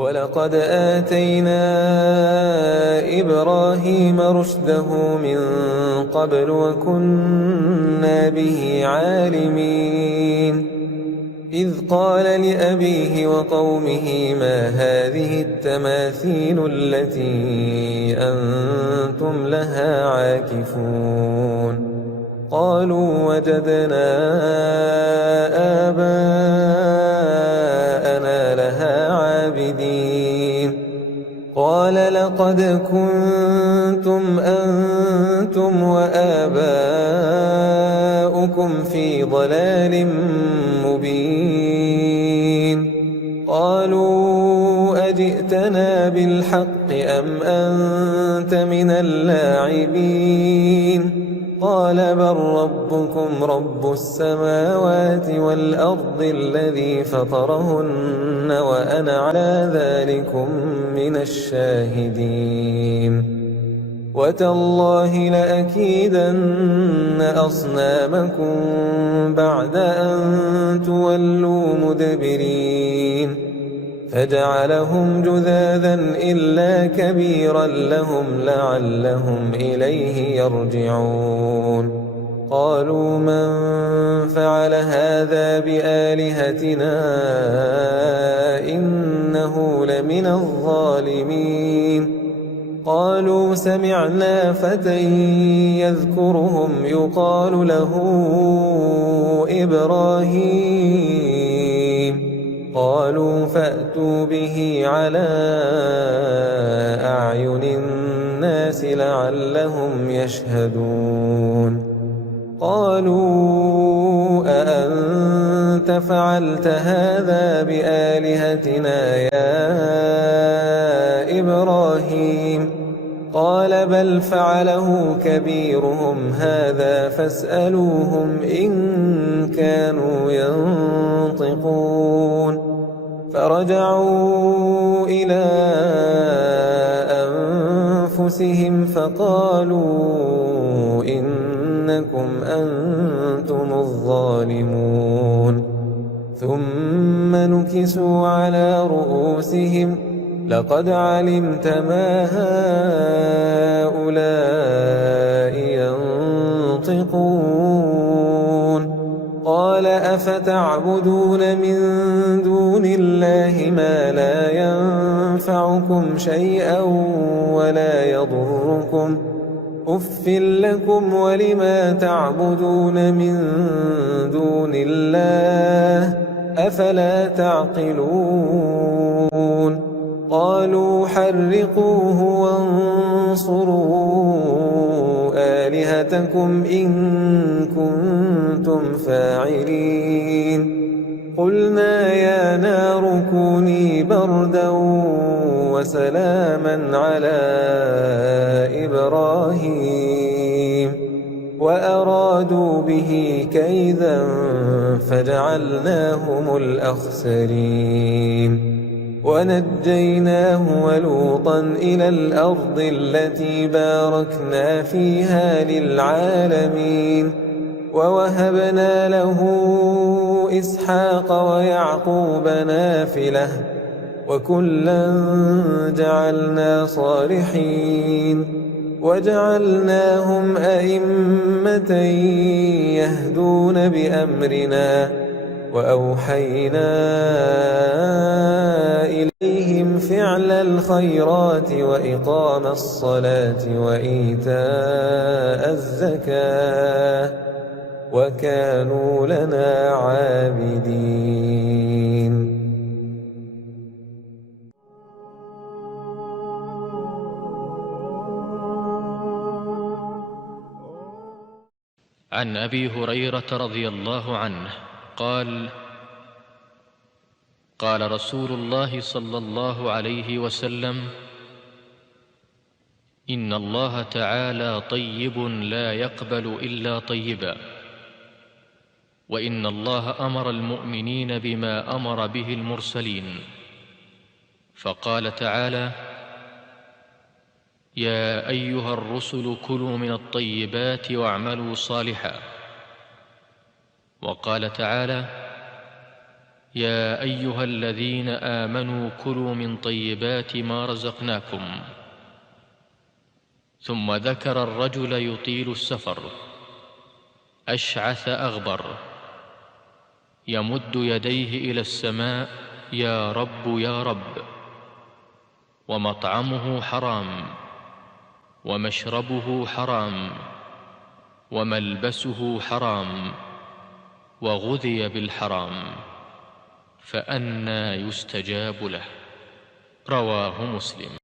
ولقد آتينا إبراهيم رشده من قبل وكنا به عالمين إذ قال لأبيه وقومه ما هذه التماثيل التي أنتم لها عاكفون قالوا وجدنا آباءنا لها عابدين قال لقد كنتم أنتم وآباؤكم في ضلال مبين قالوا أجئتنا بالحق أم أنت من اللاعبين قال بل ربكم رب السماوات والأرض الذي فطرهن وأنا على ذلكم من الشاهدين وتالله لأكيدن أصنامكم بعد أن تولوا مدبرين فجعلهم جذاذا إلا كبيرا لهم لعلهم إليه يرجعون قالوا من فعل هذا بآلهتنا إنه لمن الظالمين قالوا سمعنا فتى يذكرهم يقال له إبراهيم قالوا فأتوا به على أعين الناس لعلهم يشهدون قالوا أأنت فعلت هذا بآلهتنا يا إبراهيم قال بل فعله كبيرهم هذا فاسألوهم إن كانوا ينطقون فرجعوا إلى أنفسهم فقالوا إنكم أنتم الظالمون ثم نكسوا على رؤوسهم لقد علمت ما هؤلاء ينطقون قال أفتعبدون من دون الله ما لا ينفعكم شيئا ولا يضركم أف لكم ولما تعبدون من دون الله أفلا تعقلون قالوا حرقوه وانصروا آلهتكم إن كنتم فاعلين قلنا يا نار كوني بردا وسلاما على إبراهيم وأرادوا به كيدا فجعلناهم الأخسرين ونجيناه ولوطا إلى الأرض التي باركنا فيها للعالمين ووهبنا له إسحاق ويعقوب نافلة وكلا جعلنا صالحين وجعلناهم أئمة يهدون بأمرنا وأوحينا إليهم فعل الخيرات وإقام الصلاة وإيتاء الزكاة وكانوا لنا عابدين. عن أبي هريرة رضي الله عنه قال: قال رسول الله صلى الله عليه وسلم: إن الله تعالى طيب لا يقبل إلا طيبا، وإن الله أمر المؤمنين بما أمر به المرسلين، فقال تعالى: يا أيها الرسل كلوا من الطيبات واعملوا صالحا. وقال تعالى: يا أيها الذين آمنوا كلوا من طيبات ما رزقناكم. ثم ذكر الرجل يطيل السفر أشعث أغبر يمد يديه إلى السماء يا رب يا رب، ومطعمه حرام ومشربه حرام وملبسه حرام وغذي بالحرام، فأنى يستجاب له؟ رواه مسلم.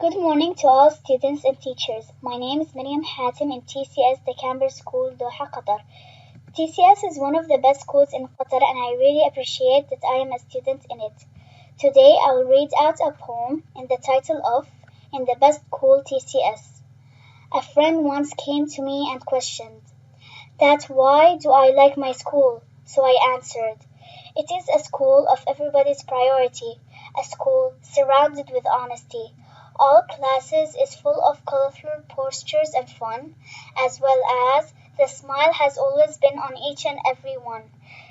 Good morning to all students and teachers. My name is Miriam Hatim in TCS, the Camber School, Doha, Qatar. TCS is one of the best schools in Qatar and I really appreciate that I am a student in it. Today I will read out a poem in the title of In the Best School TCS. A friend once came to me and questioned that why do I like my school? So I answered, it is a school of everybody's priority, a school surrounded with honesty. All classes is full of colorful postures and fun, as well as the smile has always been on each and every one.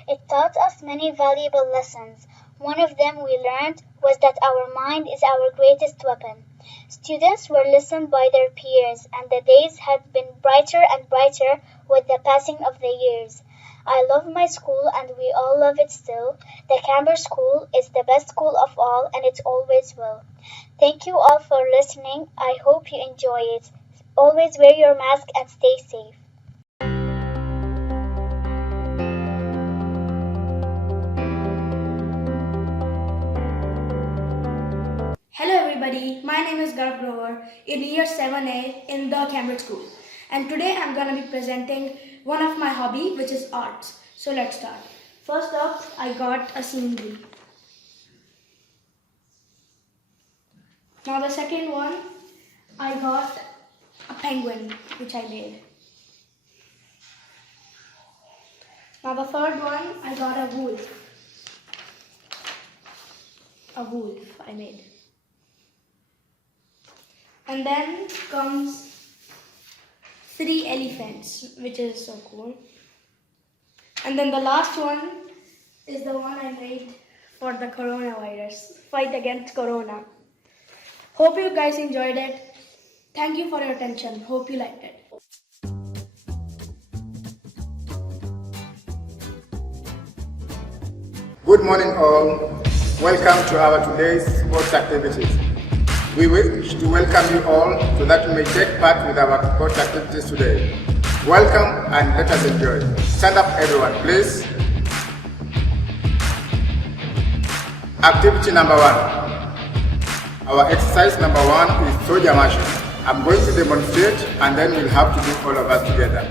It taught us many valuable lessons. One of them we learned was that our mind is our greatest weapon. Students were listened by their peers, and the days had been brighter and brighter with the passing of the years. I love my school and we all love it still. The Camber School is the best school of all and it always will. Thank you all for listening. I hope you enjoy it. Always wear your mask and stay safe. Hello everybody, my name is Garv Grover in year 7A in the Cambridge School, and today I'm going to be presenting one of my hobby, which is arts. So let's start. First up, I got a scenery. Now the second one, I got a penguin which I made. Now the third one, I got a wolf. A wolf I made. And then comes 3 elephants, which is so cool. And then the last one is the one I made for the coronavirus, fight against corona. Hope you guys enjoyed it. Thank you for your attention. Hope you liked it. Good morning all. Welcome to our today's sports activities. We wish to welcome you all so that you may take part with our sports activities today. Welcome and let us enjoy. Stand up everyone, please. Activity number 1. Our exercise number 1 is Soja Marching. I'm going to demonstrate and then we'll have to do all of us together.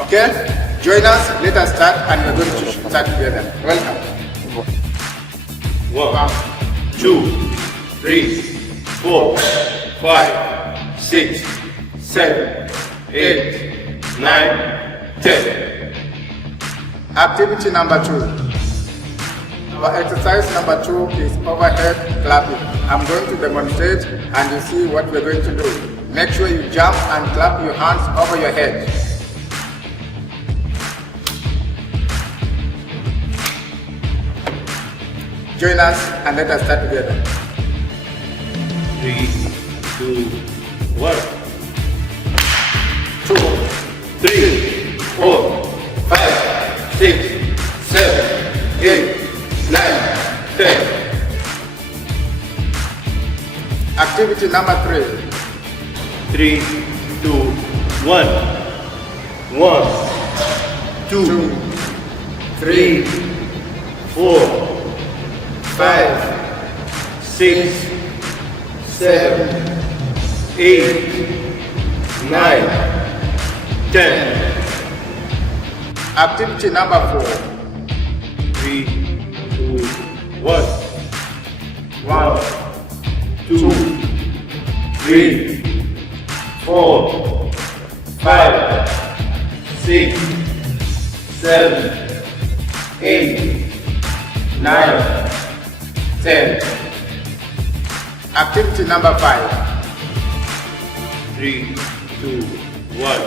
Okay, join us, let us start and we're going to start together. Welcome. 1, 2, 3, 4, 5, 6, 7, 8, 9, 10. Activity number 2. Our exercise number 2 is overhead clapping. I'm going to demonstrate and you see what we're going to do. Make sure you jump and clap your hands over your head. Join us and let us start together. 3, 2, 1. 2, 3, 4, 5, 6, 7, 8, 9, 10. activity number 3. 3, 2, 1. 1, 2, 3, 4, 5, 6, 7, 8, 9, 10. Activity number 4. 3, 2, 1. 1, 2, 3, 4, 5, 6, 7, 8, 9, 10. Activity number 5. 3, 2, 1,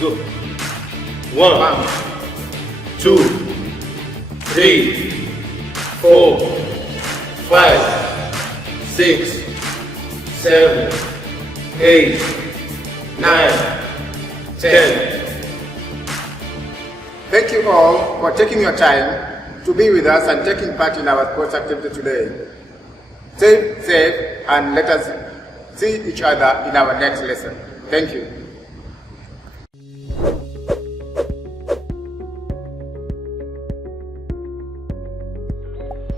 go. 1, 2, 3, 4, 5, 6, 7, 8, 9, 10. Thank you all for taking your time to be with us and taking part in our sports activity today. Stay safe and let us see each other in our next lesson. Thank you.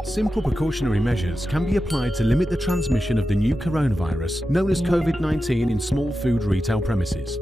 Simple precautionary measures can be applied to limit the transmission of the new coronavirus known as COVID-19 in small food retail premises.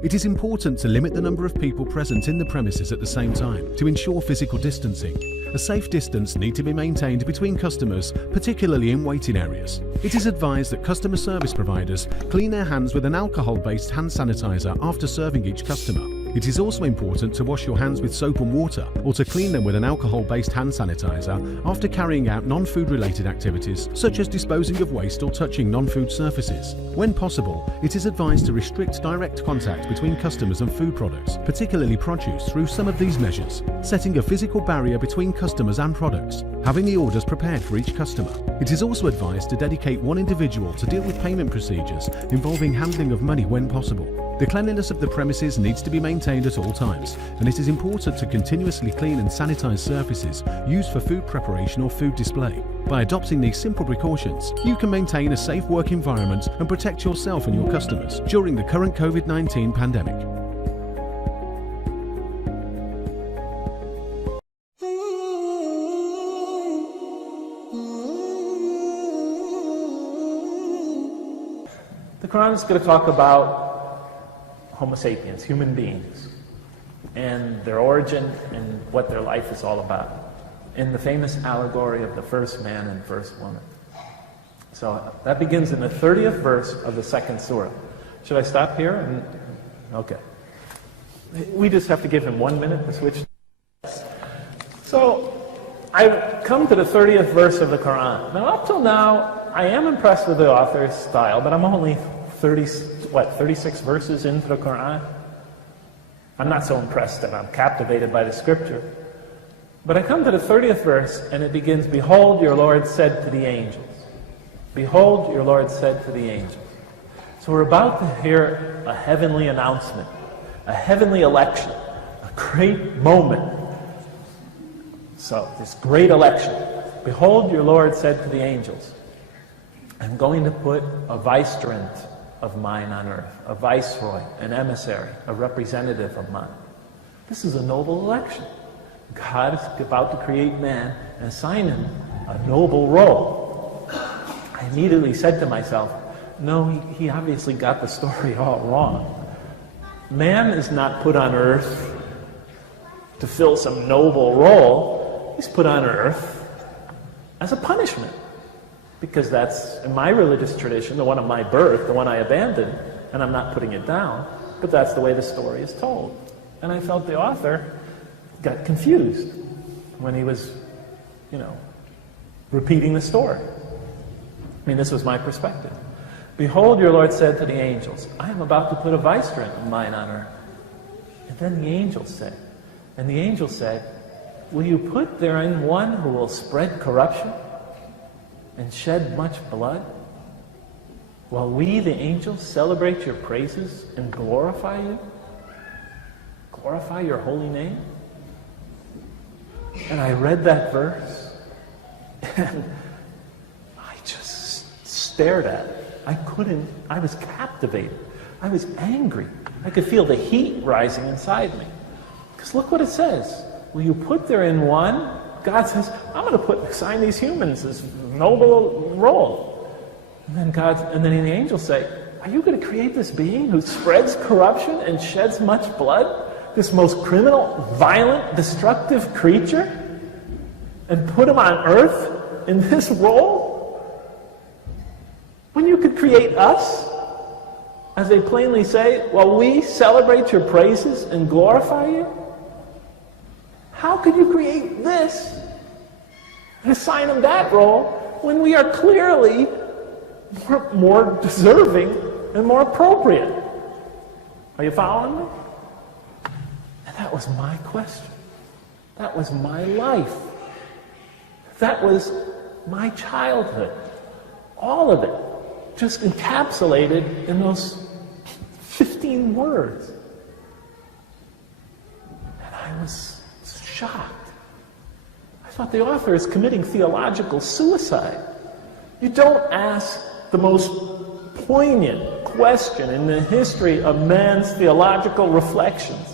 It is important to limit the number of people present in the premises at the same time to ensure physical distancing. A safe distance needs to be maintained between customers, particularly in waiting areas. It is advised that customer service providers clean their hands with an alcohol-based hand sanitizer after serving each customer. It is also important to wash your hands with soap and water or to clean them with an alcohol-based hand sanitizer after carrying out non-food related activities such as disposing of waste or touching non-food surfaces. When possible, it is advised to restrict direct contact between customers and food products, particularly produce, through some of these measures: setting a physical barrier between customers and products, having the orders prepared for each customer. It is also advised to dedicate one individual to deal with payment procedures involving handling of money when possible. The cleanliness of the premises needs to be maintained at all times, and it is important to continuously clean and sanitize surfaces used for food preparation or food display. By adopting these simple precautions, you can maintain a safe work environment and protect yourself and your customers during the current COVID-19 pandemic. The Quran is going to talk about Homo sapiens, human beings, and their origin and what their life is all about, in the famous allegory of the first man and first woman. So that begins in the 30th verse of the second surah. Should I stop here? Okay. We just have to give him 1 minute to switch. So I've come to the 30th verse of the Quran. Now up till now, I am impressed with the author's style, but I'm only 36 verses into the Quran. I'm not so impressed that I'm captivated by the scripture. But I come to the 30th verse and it begins, "Behold, your Lord said to the angels." Behold, your Lord said to the angels. So we're about to hear a heavenly announcement, a heavenly election, a great moment. So, this great election. Behold, your Lord said to the angels, I'm going to put a vicegerent of mine on earth, a viceroy, an emissary, a representative of mine. This is a noble election. God is about to create man and assign him a noble role. I immediately said to myself, no, he obviously got the story all wrong. Man is not put on earth to fill some noble role. He's put on earth as a punishment. Because that's, in my religious tradition, the one of my birth, the one I abandoned, and I'm not putting it down, but that's the way the story is told. And I felt the author got confused when he was, repeating the story. I mean, this was my perspective. Behold, your Lord said to the angels, I am about to put a vicegerent of mine on earth. And then the angel said, will you put therein one who will spread corruption and shed much blood, while we, the angels, celebrate your praises and glorify you? Glorify your holy name? And I read that verse, and I just stared at it. I was captivated. I was angry. I could feel the heat rising inside me. Because look what it says. Will you put therein one? God says, I'm going to assign these humans this noble role. And then the angels say, are you going to create this being who spreads corruption and sheds much blood? This most criminal, violent, destructive creature? And put him on earth in this role? When you could create us, as they plainly say, while we celebrate your praises and glorify you? How could you create this and assign him that role when we are clearly more deserving and more appropriate? Are you following me? And that was my question. That was my life. That was my childhood. All of it just encapsulated in those 15 words. And I was shocked. I thought the author is committing theological suicide. You don't ask the most poignant question in the history of man's theological reflections,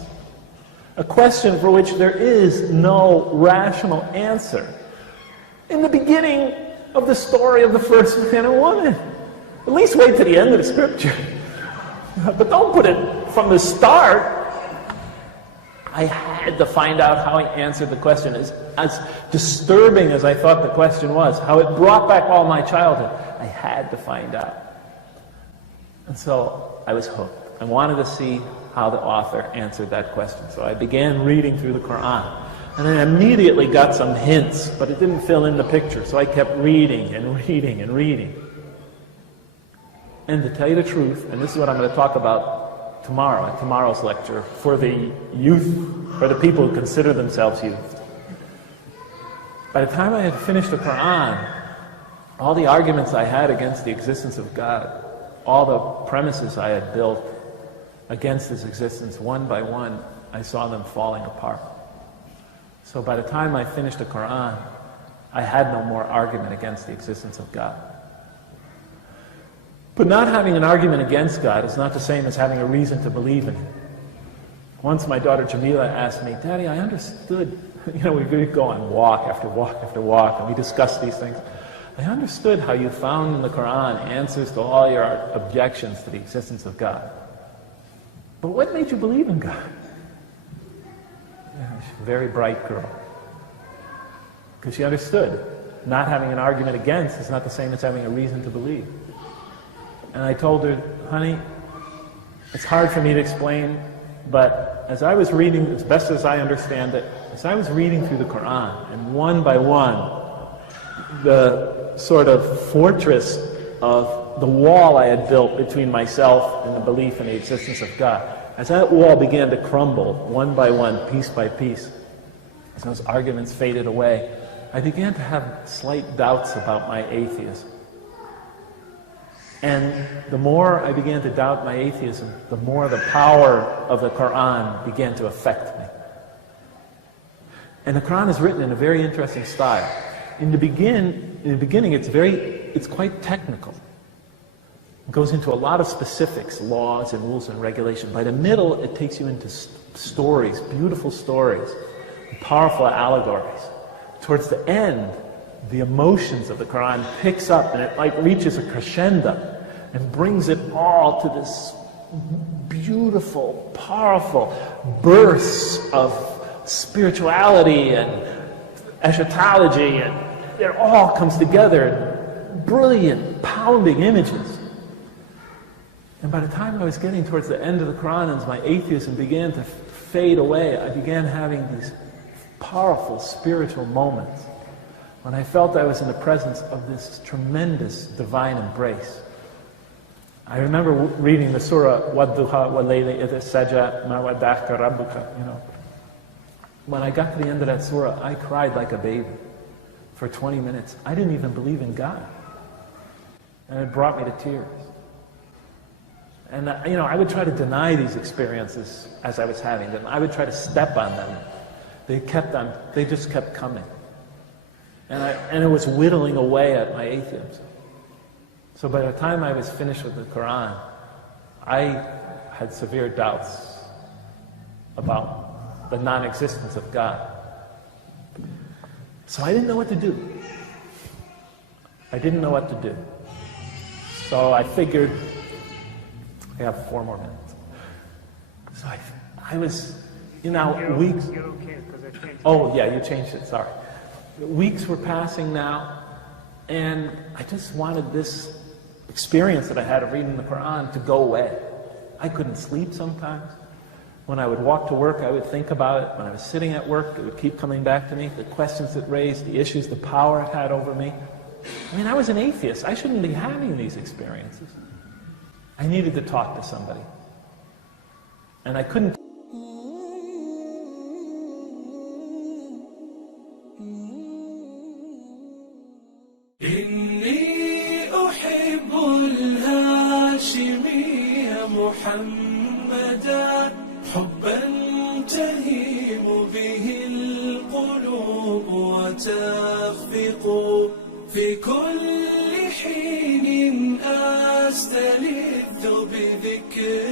a question for which there is no rational answer, in the beginning of the story of the first man and woman. At least wait to the end of the scripture. But don't put it from the start. I had to find out how he answered the question. As disturbing as I thought the question was, how it brought back all my childhood, I had to find out. And so I was hooked. I wanted to see how the author answered that question. So I began reading through the Quran. And I immediately got some hints, but it didn't fill in the picture. So I kept reading and reading and reading. And to tell you the truth, and this is what I'm going to talk about tomorrow, at tomorrow's lecture, for the youth, for the people who consider themselves youth. By the time I had finished the Quran, all the arguments I had against the existence of God, all the premises I had built against his existence, one by one, I saw them falling apart. So by the time I finished the Quran, I had no more argument against the existence of God. But not having an argument against God is not the same as having a reason to believe in Him. Once my daughter Jamila asked me, Daddy, I understood, we go on walk after walk after walk, and we discuss these things. I understood how you found in the Quran answers to all your objections to the existence of God. But what made you believe in God? She's a very bright girl. Because she understood not having an argument against is not the same as having a reason to believe. And I told her, honey, it's hard for me to explain, but as I was reading, as best as I understand it, as I was reading through the Quran, and one by one, the sort of fortress of the wall I had built between myself and the belief in the existence of God, as that wall began to crumble, one by one, piece by piece, as those arguments faded away, I began to have slight doubts about my atheism. And the more I began to doubt my atheism, the more the power of the Quran began to affect me. And the Quran is written in a very interesting style. In the beginning, it's quite technical. It goes into a lot of specifics, laws and rules and regulations. By the middle, it takes you into stories, beautiful stories, powerful allegories. Towards the end, the emotions of the Quran picks up and it like reaches a crescendo and brings it all to this beautiful, powerful bursts of spirituality and eschatology, and it all comes together in brilliant, pounding images. And by the time I was getting towards the end of the Quran and my atheism began to fade away, I began having these powerful spiritual moments when I felt I was in the presence of this tremendous divine embrace. I remember reading the surah, وَالضُّحَى وَاللَّيْلِ إِذَا سَجَى مَا وَدَّعَكَ رَبُّكَ, you know. When I got to the end of that surah, I cried like a baby for 20 minutes. I didn't even believe in God. And it brought me to tears. And I would try to deny these experiences as I was having them. I would try to step on them. They just kept coming. And it was whittling away at my atheism. So by the time I was finished with the Quran, I had severe doubts about the non-existence of God. So I didn't know what to do. So I figured, I have 4 more minutes. So I was, weeks. Oh yeah, you changed it, sorry. Weeks were passing now, and I just wanted this experience that I had of reading the Quran to go away. I couldn't sleep sometimes. When I would walk to work, I would think about it. When I was sitting at work, it would keep coming back to me, the questions it raised, the issues, the power it had over me. I mean, I was an atheist. I shouldn't be having these experiences. I needed to talk to somebody. And I couldn't. إني أحب الهاشمي محمدا حبا تهيم به القلوب وتخفق في كل حين أستلذ بذكر